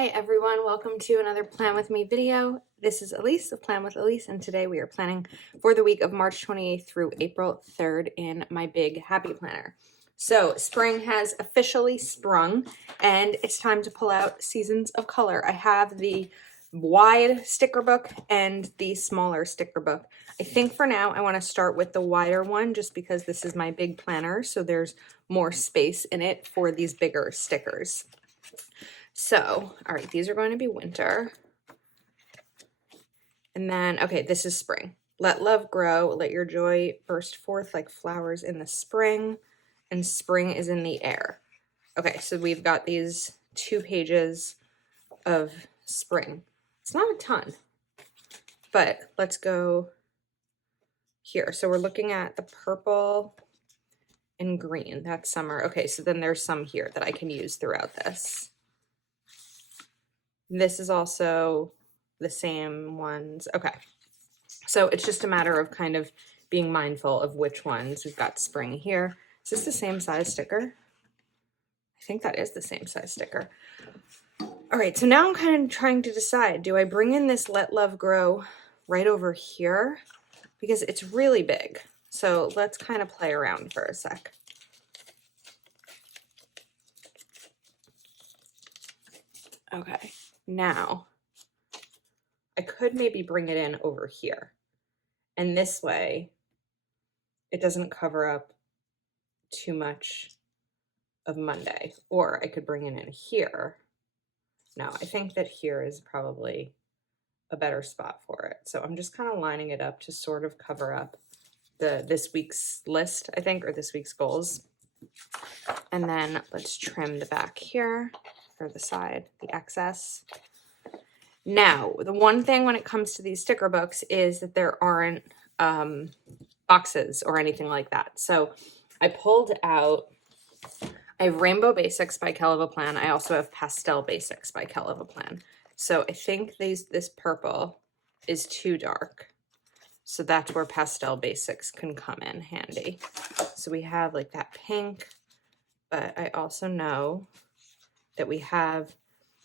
Hi everyone, welcome to another Plan With Me video. This is Elise of Plan with Elise, and today we are planning for the week of March 28th through April 3rd in my big happy planner. So spring has officially sprung and it's time to pull out Seasons of Color. I have the wide sticker book and the smaller sticker book. I think for now I want to start with the wider one just because this is my big planner, so there's more space in it for these bigger stickers. So, all right, these are going to be winter. And then, okay, this is spring. Let love grow, let your joy burst forth like flowers in the spring, and spring is in the air. Okay, so we've got these 2 pages of spring. It's not a ton, but let's go here. So we're looking at the purple and green. That's summer. Okay, so then there's some here that I can use throughout this. This is also the same ones. Okay. So it's just a matter of kind of being mindful of which ones. We've got spring here. Is this the same size sticker? I think that is the same size sticker. All right, so now I'm kind of trying to decide, do I bring in this Let Love Grow right over here? Because it's really big. So let's kind of play around for a sec. Okay, now I could maybe bring it in over here. And this way, it doesn't cover up too much of Monday. Or I could bring it in here. No, I think that here is probably a better spot for it. So I'm just kind of lining it up to sort of cover up this week's list, I think, or this week's goals. And then let's trim the back here, or the side, the excess. Now, the one thing when it comes to these sticker books is that there aren't boxes or anything like that. So I pulled out, I have Rainbow Basics by Keleva Plan. I also have Pastel Basics by Keleva Plan. So I think this purple is too dark. So that's where Pastel Basics can come in handy. So we have like that pink, but I also know that we have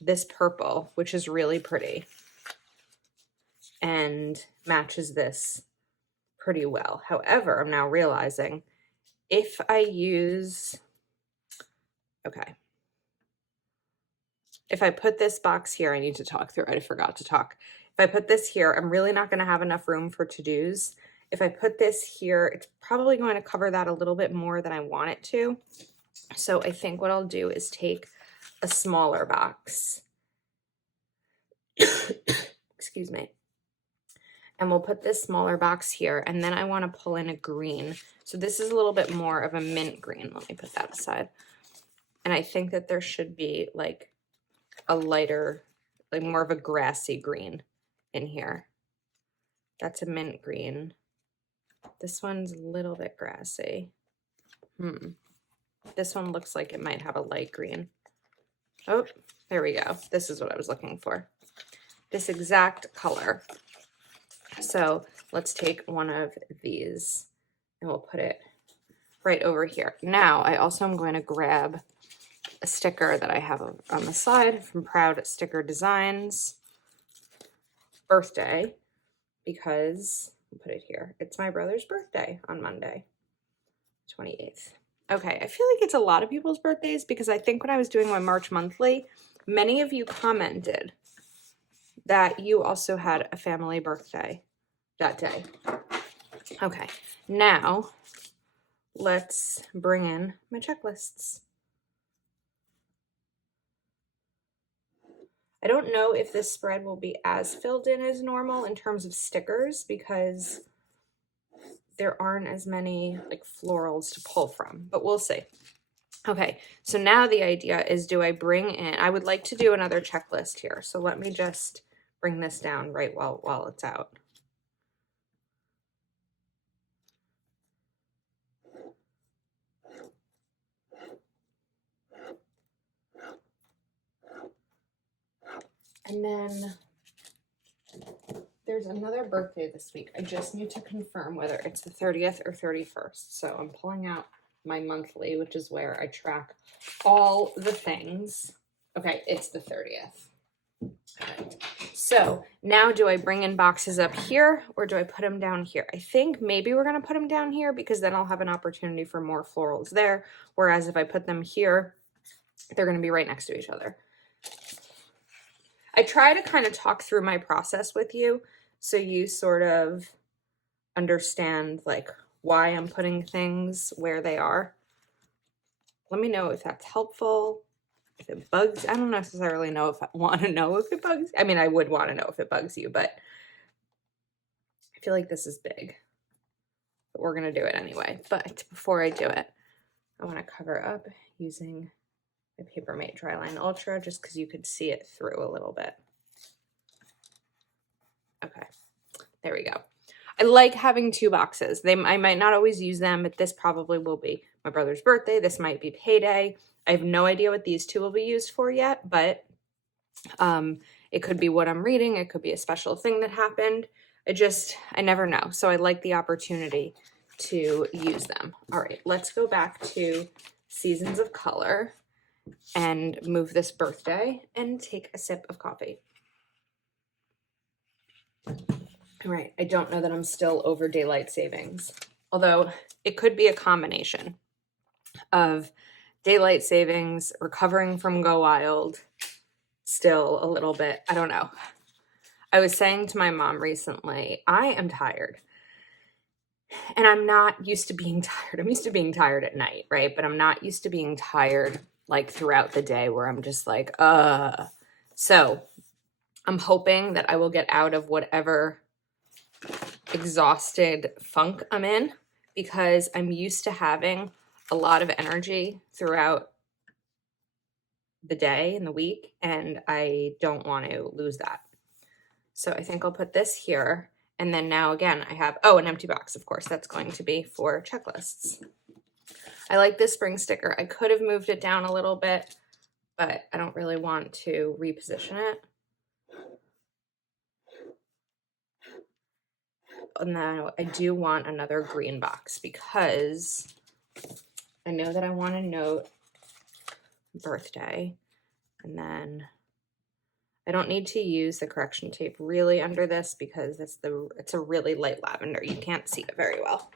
this purple, which is really pretty and matches this pretty well. However, I'm now realizing if I use, okay, if I put this box here, I need to talk through it. I forgot to talk. If I put this here, I'm really not going to have enough room for to-dos. If I put this here, it's probably going to cover that a little bit more than I want it to. So I think what I'll do is take a smaller box. Excuse me. And we'll put this smaller box here, and then I want to pull in a green. So this is a little bit more of a mint green. Let me put that aside. And I think that there should be like a lighter, like more of a grassy green in here. That's a mint green. This one's a little bit grassy. This one looks like it might have a light green. Oh, there we go. This is what I was looking for. This exact color. So let's take one of these and we'll put it right over here. Now, I also am going to grab a sticker that I have on the side from Proud Sticker Designs, birthday, because I'll put it here. It's my brother's birthday on Monday, 28th. Okay, I feel like it's a lot of people's birthdays because I think when I was doing my March monthly, many of you commented that you also had a family birthday that day. Okay, now let's bring in my checklists. I don't know if this spread will be as filled in as normal in terms of stickers because there aren't as many like florals to pull from, but we'll see. Okay, so now the idea is, do I bring in, I would like to do another checklist here. So let me just bring this down right while it's out. And then there's another birthday this week. I just need to confirm whether it's the 30th or 31st. So I'm pulling out my monthly, which is where I track all the things. Okay, it's the 30th. Alright. So now do I bring in boxes up here or do I put them down here? I think maybe we're going to put them down here because then I'll have an opportunity for more florals there. Whereas if I put them here, they're going to be right next to each other. I try to kind of talk through my process with you so you sort of understand like why I'm putting things where they are. Let me know if that's helpful. If it bugs, I don't necessarily know if I want to know if it bugs. I mean, I would want to know if it bugs you, but I feel like this is big. But we're going to do it anyway. But before I do it, I want to cover up using my Papermate Dryline Ultra just because you could see it through a little bit. Okay, there we go. I like having two boxes. I might not always use them, but this probably will be my brother's birthday. This might be payday. I have no idea what these two will be used for yet, but it could be what I'm reading. It could be a special thing that happened. I never know. So I like the opportunity to use them. All right, let's go back to Seasons of Color and move this birthday and take a sip of coffee. All right, I don't know that I'm still over daylight savings, although it could be a combination of daylight savings, recovering from Go Wild, still a little bit, I don't know. I was saying to my mom recently, I am tired. And I'm not used to being tired. I'm used to being tired at night, right? But I'm not used to being tired like throughout the day where I'm just like, So I'm hoping that I will get out of whatever exhausted funk I'm in because I'm used to having a lot of energy throughout the day and the week, and I don't want to lose that. So I think I'll put this here. And then now again, I have, an empty box, of course. That's going to be for checklists. I like this spring sticker. I could have moved it down a little bit, but I don't really want to reposition it. Now I do want another green box because I know that I want to note birthday, and then I don't need to use the correction tape really under this because it's a really light lavender. You can't see it very well.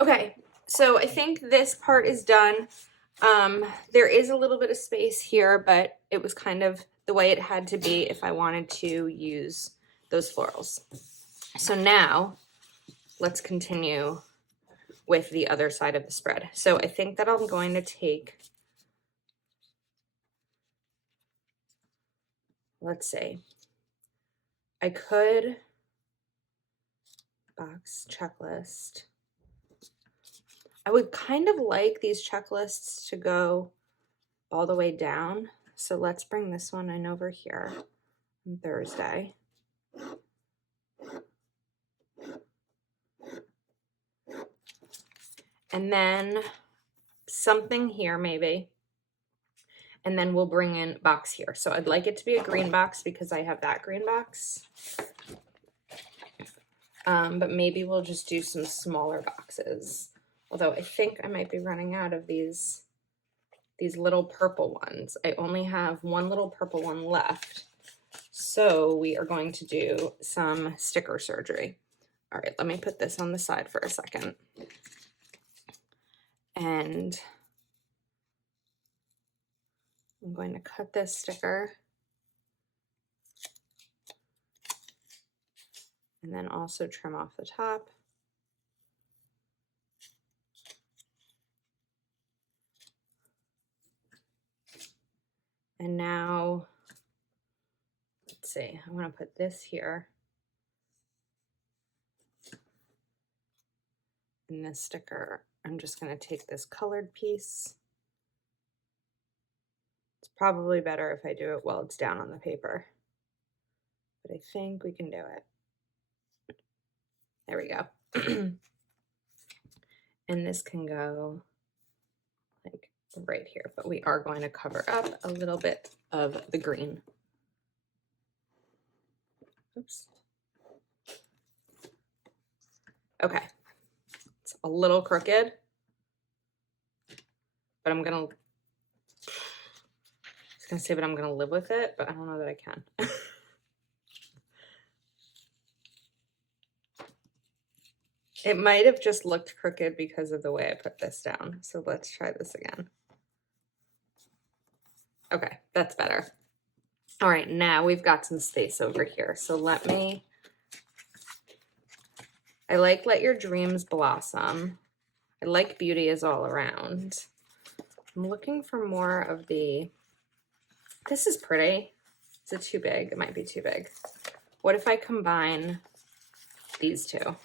Okay, so I think this part is done. There is a little bit of space here, but it was kind of the way it had to be if I wanted to use those florals. So now let's continue with the other side of the spread. So I think that I'm going to take, let's see, I could box checklist. I would kind of like these checklists to go all the way down. So let's bring this one in over here on Thursday. And then something here maybe. And then we'll bring in box here. So I'd like it to be a green box because I have that green box. But maybe we'll just do some smaller boxes. Although I think I might be running out of these little purple ones. I only have one little purple one left. So we are going to do some sticker surgery. All right, let me put this on the side for a second. And I'm going to cut this sticker. And then also trim off the top. And now, let's see, I want to put this here. And this sticker, I'm just going to take this colored piece. It's probably better if I do it while it's down on the paper. But I think we can do it. There we go. And this can go like right here, but we are going to cover up a little bit of the green. Oops. Okay. It's a little crooked, but it's gonna say, but I'm gonna live with it, but I don't know that I can. It might have just looked crooked because of the way I put this down. So let's try this again. Okay, that's better. All right, now we've got some space over here. So I like Let Your Dreams Blossom. I like Beauty Is All Around. I'm looking for more of this is pretty. Is it too big? It might be too big. What if I combine these two?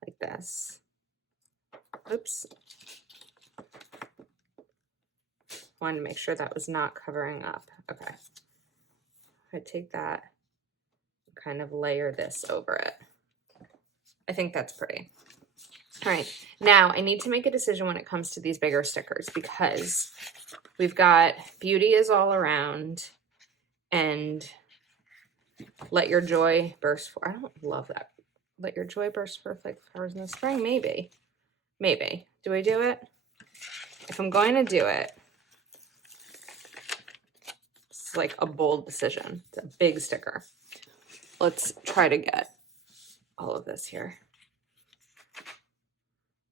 Like this. Oops. Wanted to make sure that was not covering up. Okay. I take that, kind of layer this over it. I think that's pretty. All right, now I need to make a decision when it comes to these bigger stickers because we've got Beauty Is All Around and Let Your Joy Burst Forth. I don't love that. Let Your Joy Burst Forth like flowers in the spring. Maybe. Maybe. Do I do it? If I'm going to do it, it's like a bold decision. It's a big sticker. Let's try to get all of this here.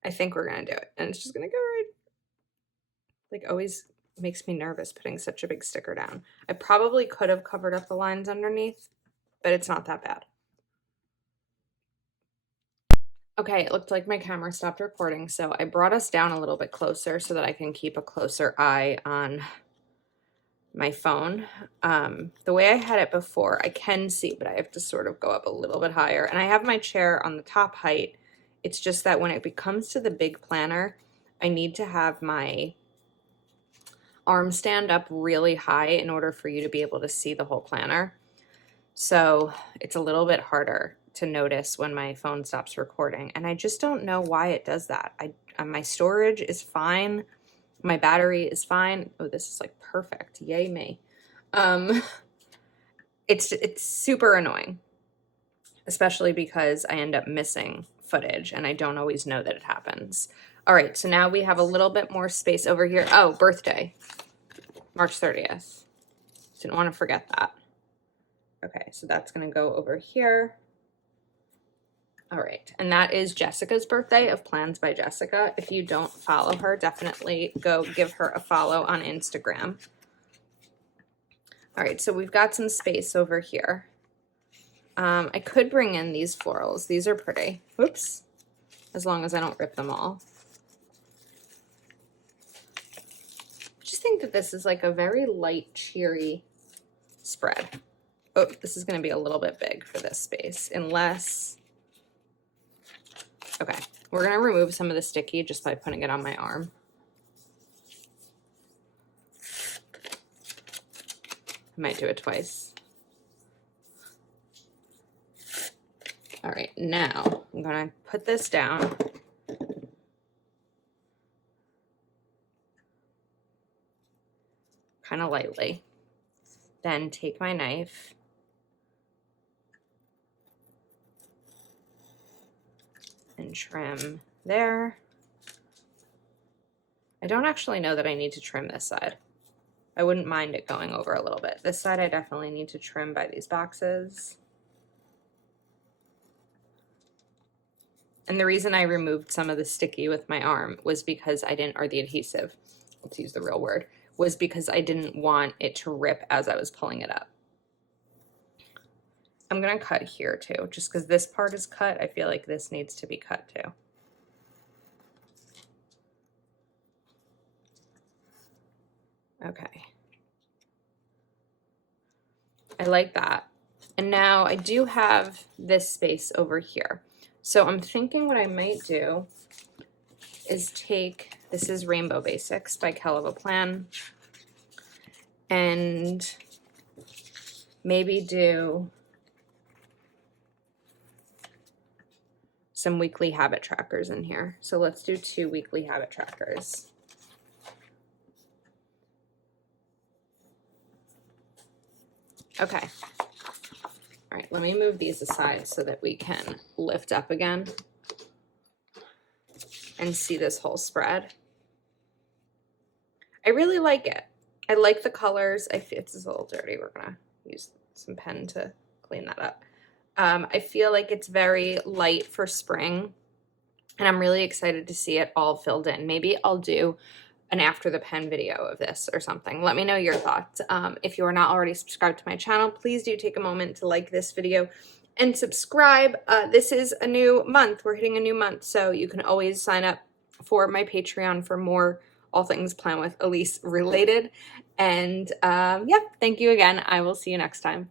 I think we're going to do it. And it's just going to go right. Like, always makes me nervous putting such a big sticker down. I probably could have covered up the lines underneath, but it's not that bad. Okay, it looked like my camera stopped recording, so I brought us down a little bit closer so that I can keep a closer eye on my phone. The way I had it before, I can see, but I have to sort of go up a little bit higher. And I have my chair on the top height. It's just that when it comes to the big planner, I need to have my arm stand up really high in order for you to be able to see the whole planner. So it's a little bit harder to notice when my phone stops recording. And I just don't know why it does that. My storage is fine. My battery is fine. Oh, this is like perfect. Yay me. It's super annoying, especially because I end up missing footage and I don't always know that it happens. All right, so now we have a little bit more space over here. Oh, birthday, March 30th. Didn't want to forget that. Okay, so that's gonna go over here. All right, and that is Jessica's birthday of Plans by Jessica. If you don't follow her, definitely go give her a follow on Instagram. All right, so we've got some space over here. I could bring in these florals. These are pretty. Whoops. As long as I don't rip them all. I just think that this is like a very light, cheery spread. Oh, this is going to be a little bit big for this space, unless... Okay, we're going to remove some of the sticky just by putting it on my arm. I might do it twice. All right, now I'm going to put this down. Kind of lightly. Then take my knife and trim there. I don't actually know that I need to trim this side. I wouldn't mind it going over a little bit. This side I definitely need to trim by these boxes. And the reason I removed some of the sticky with my arm was because I didn't, or the adhesive, let's use the real word, was because I didn't want it to rip as I was pulling it up. I'm gonna cut here too, just because this part is cut. I feel like this needs to be cut too. Okay. I like that. And now I do have this space over here. So I'm thinking what I might do is take, this is Rainbow Basics by Kell of a Plan, and maybe do some weekly habit trackers in here. So let's do 2 weekly habit trackers. Okay. All right, let me move these aside so that we can lift up again and see this whole spread. I really like it. I like the colors. It's a little dirty. We're gonna use some pen to clean that up. I feel like it's very light for spring, and I'm really excited to see it all filled in. Maybe I'll do an after the pen video of this or something. Let me know your thoughts. If you are not already subscribed to my channel, please do take a moment to like this video and subscribe. This is a new month. We're hitting a new month, so you can always sign up for my Patreon for more All Things Plan with Elise related. And yeah, thank you again. I will see you next time.